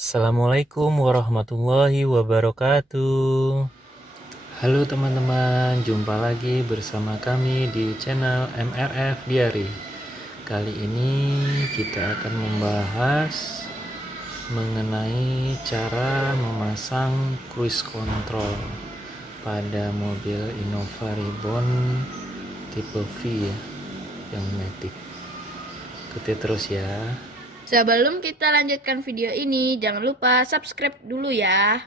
Assalamualaikum warahmatullahi wabarakatuh. Halo teman-teman, jumpa lagi bersama kami di channel MRF Diary. Kali ini kita akan membahas mengenai cara memasang cruise control pada mobil Innova Reborn tipe V ya, yang Matic. Ikuti terus ya. Sebelum kita lanjutkan video ini, jangan lupa subscribe dulu ya.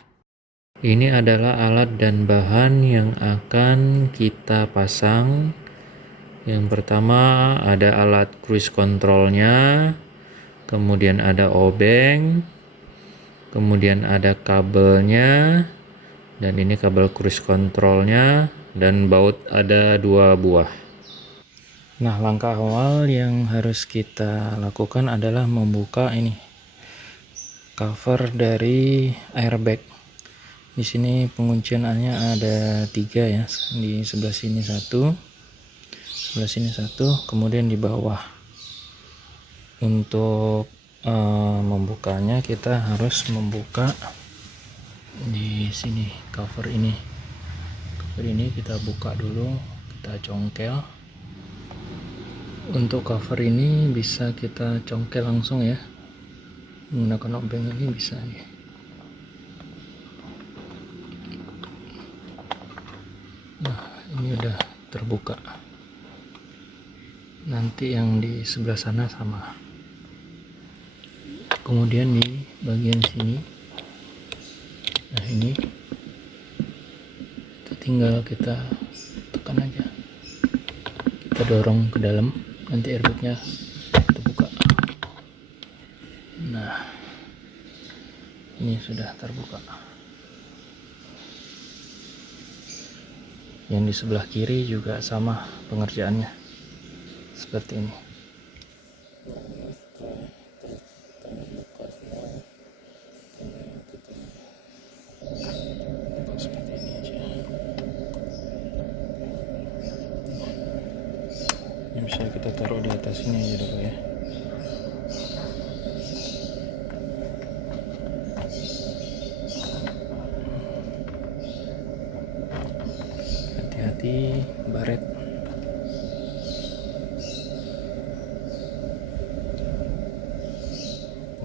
Ini adalah alat dan bahan yang akan kita pasang. Yang pertama ada alat cruise controlnya, kemudian ada obeng, kemudian ada kabelnya, dan ini kabel cruise controlnya, dan baut ada 2 buah. Nah, langkah awal yang harus kita lakukan adalah membuka ini cover dari airbag. Di sini pengunciannya ada 3 ya, di sebelah sini 1, sebelah sini 1, kemudian di bawah. Untuk membukanya kita harus membuka di sini cover ini. Cover ini kita buka dulu, kita congkel. Untuk cover ini bisa kita congkel langsung ya, menggunakan obeng ini bisa nih. Nah, ini udah terbuka. Nanti yang di sebelah sana sama. Kemudian di bagian sini, nah ini itu tinggal kita tekan aja, kita dorong ke dalam, nanti airbagnya terbuka. Nah, ini sudah terbuka. Yang di sebelah kiri juga sama pengerjaannya, seperti ini. Seperti ini aja. Ini bisa kita taruh di atas ini aja dulu ya. Hati-hati baret.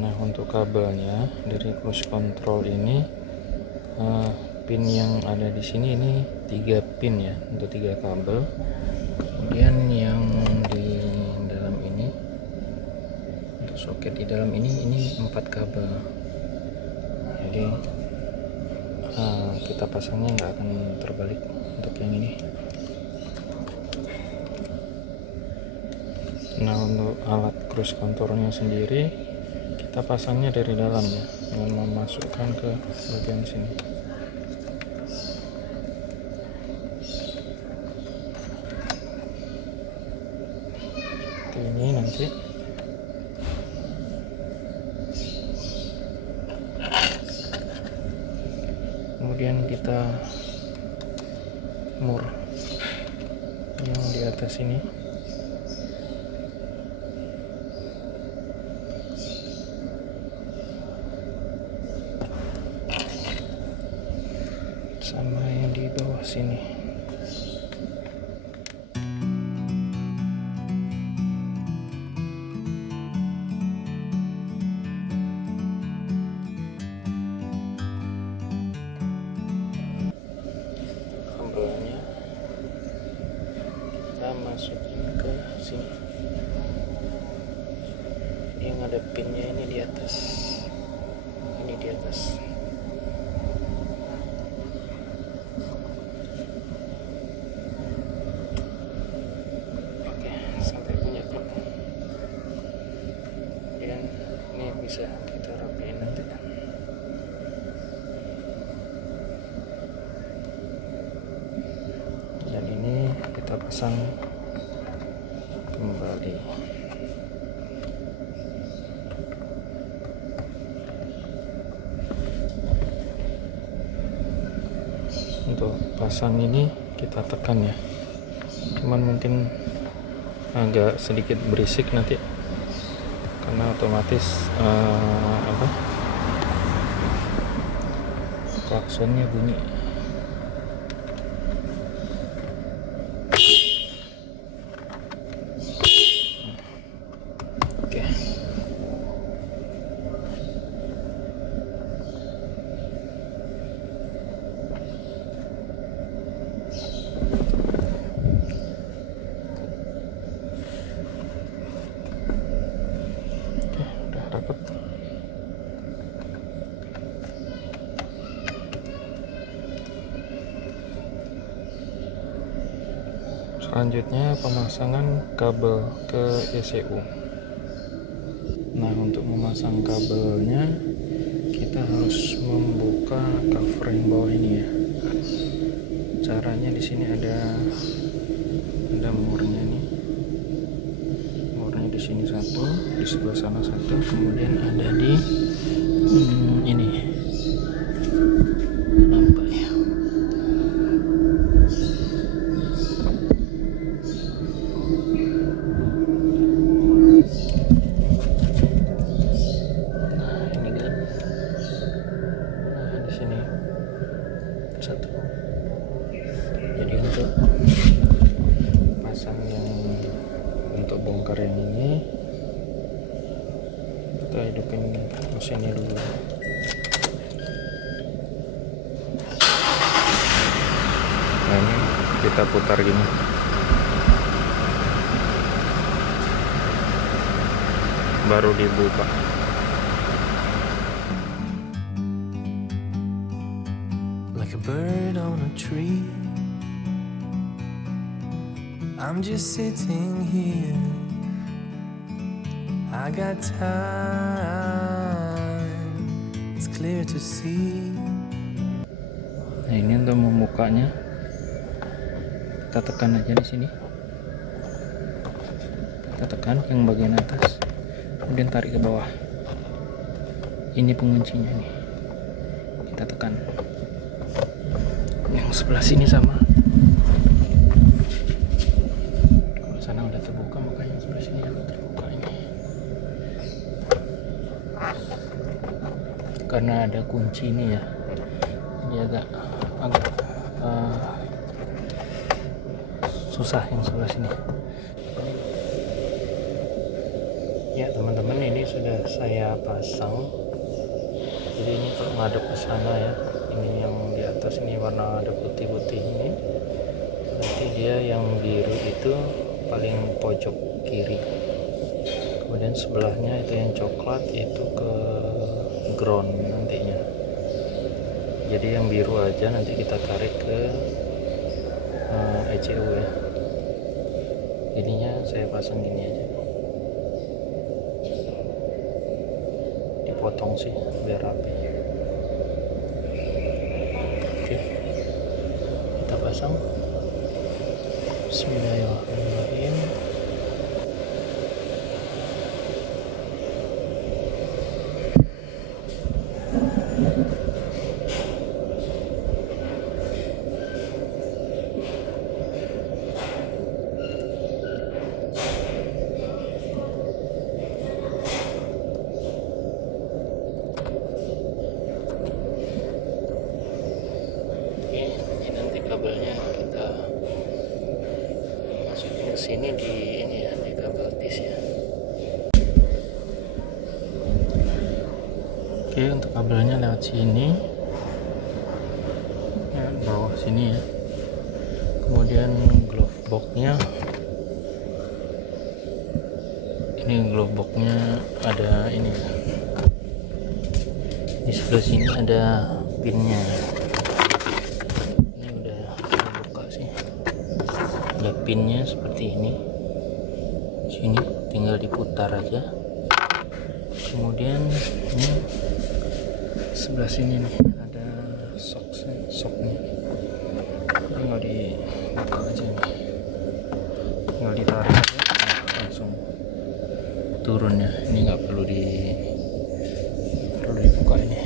Nah, untuk kabelnya dari cruise control ini, pin yang ada di sini ini 3 pin ya, untuk 3 kabel. Kemudian yang di dalam ini, untuk soket di dalam ini 4 kabel. Jadi kita pasangnya nggak akan terbalik untuk yang ini. Nah, untuk alat cruise controlnya sendiri kita pasangnya dari dalam ya, dengan memasukkan ke bagian sini. Seperti ini nanti. Kemudian kita mur yang di atas ini. Sama yang di bawah sini. Kabelnya kita masukin ke sini. Yang ada pinnya ini di atas. Ini di atas. Sampai punya klip. Dan ini bisa kita rapiin nanti. Dan ini kita pasang kembali. Untuk pasang ini kita tekan ya, cuman mungkin agak sedikit berisik nanti karena otomatis klaksonnya bunyi. Oke. Udah rapat. Selanjutnya pemasangan kabel ke ECU. Nah, untuk memasang kabelnya kita harus membuka covering bawah ini ya. Caranya di sini ada murnya nih. Murnya di sini satu, di sebelah sana satu, kemudian ada di ini. Nampak ya. Satu. Jadi untuk pasang yang untuk bongkar yang ini, kita hidupin mesinnya dulu. Nah, ini kita putar gini. Baru dibuka. Like a bird on a tree, I'm just sitting here. I got time, it's clear to see. Nah, ini untuk membukanya, kita tekan aja di sini. Kita tekan yang bagian atas, kemudian tarik ke bawah. Ini penguncinya nih. Kita tekan. Yang sebelah sini sama. Kalau sana udah terbuka, maka yang sebelah sini juga terbuka ini. Karena ada kunci ini ya, dia agak susah yang sebelah sini. Ya teman-teman, ini sudah saya pasang. Jadi ini kalau ngadep ke sana ya, ini yang di atas ini warna ada putih-putih ini, nanti dia yang biru itu paling pojok kiri, kemudian sebelahnya itu yang coklat itu ke ground nantinya. Jadi yang biru aja nanti kita tarik ke ECU ya. Ininya saya pasang gini aja, dipotong sih biar rapi. Oke, kita pasang. Bismillahirrahmanirrahim. Kabelnya kita masukin ke sini di ini ya, di kabel tis ya. Oke, untuk kabelnya lewat sini ya, bawah sini ya. Kemudian glove boxnya, ini glove boxnya ada ini ya. Di sebelah sini ada pinnya. Ada pinnya seperti ini. Sini tinggal diputar aja. Kemudian ini sebelah sini nih ada soknya. Tinggal dibuka aja nih. Tinggal ditarik aja, langsung turun ya. Ini nggak perlu dibuka ini.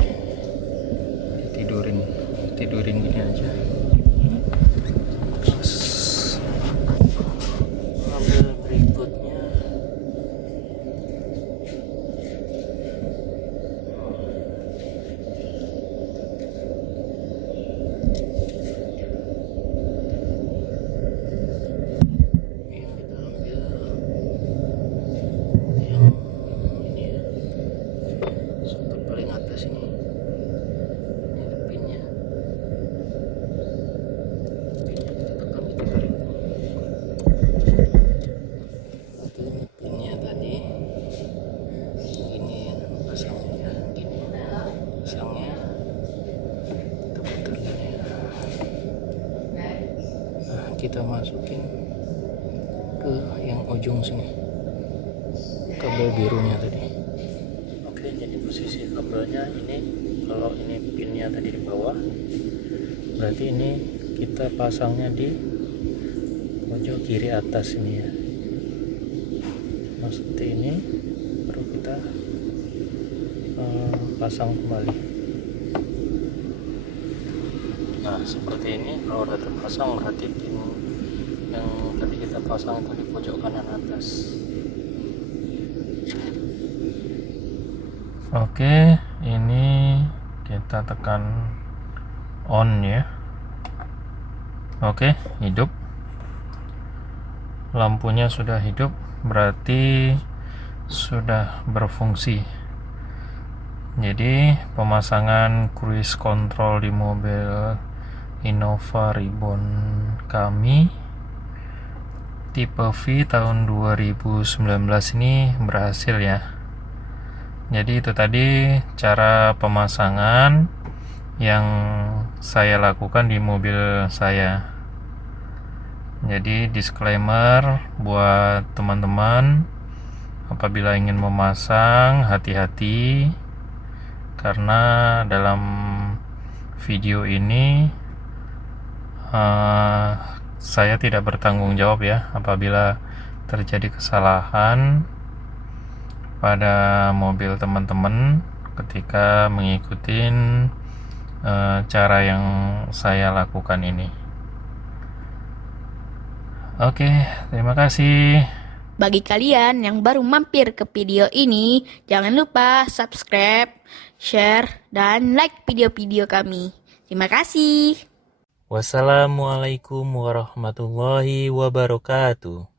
Tidurin gini aja. kita masukin ke yang ujung sini, kabel birunya tadi. Oke, jadi posisi kabelnya ini, kalau ini pinnya tadi di bawah, berarti ini kita pasangnya di pojok kiri atas ini ya. Nah, seperti ini baru kita pasang kembali. Nah, seperti ini kalau udah terpasang, berarti pin yang tadi kita pasang itu di pojok kanan atas. Oke, ini kita tekan on ya. Oke, hidup. Lampunya sudah hidup, berarti sudah berfungsi. Jadi pemasangan cruise control di mobil Innova Reborn kami tipe V tahun 2019 ini berhasil ya. Jadi itu tadi cara pemasangan yang saya lakukan di mobil saya. Jadi disclaimer buat teman-teman, apabila ingin memasang, hati-hati, karena dalam video ini saya tidak bertanggung jawab ya apabila terjadi kesalahan pada mobil teman-teman ketika mengikuti cara yang saya lakukan ini. Oke, terima kasih. Bagi kalian yang baru mampir ke video ini, jangan lupa subscribe, share, dan like video-video kami. Terima kasih. Wassalamualaikum warahmatullahi wabarakatuh.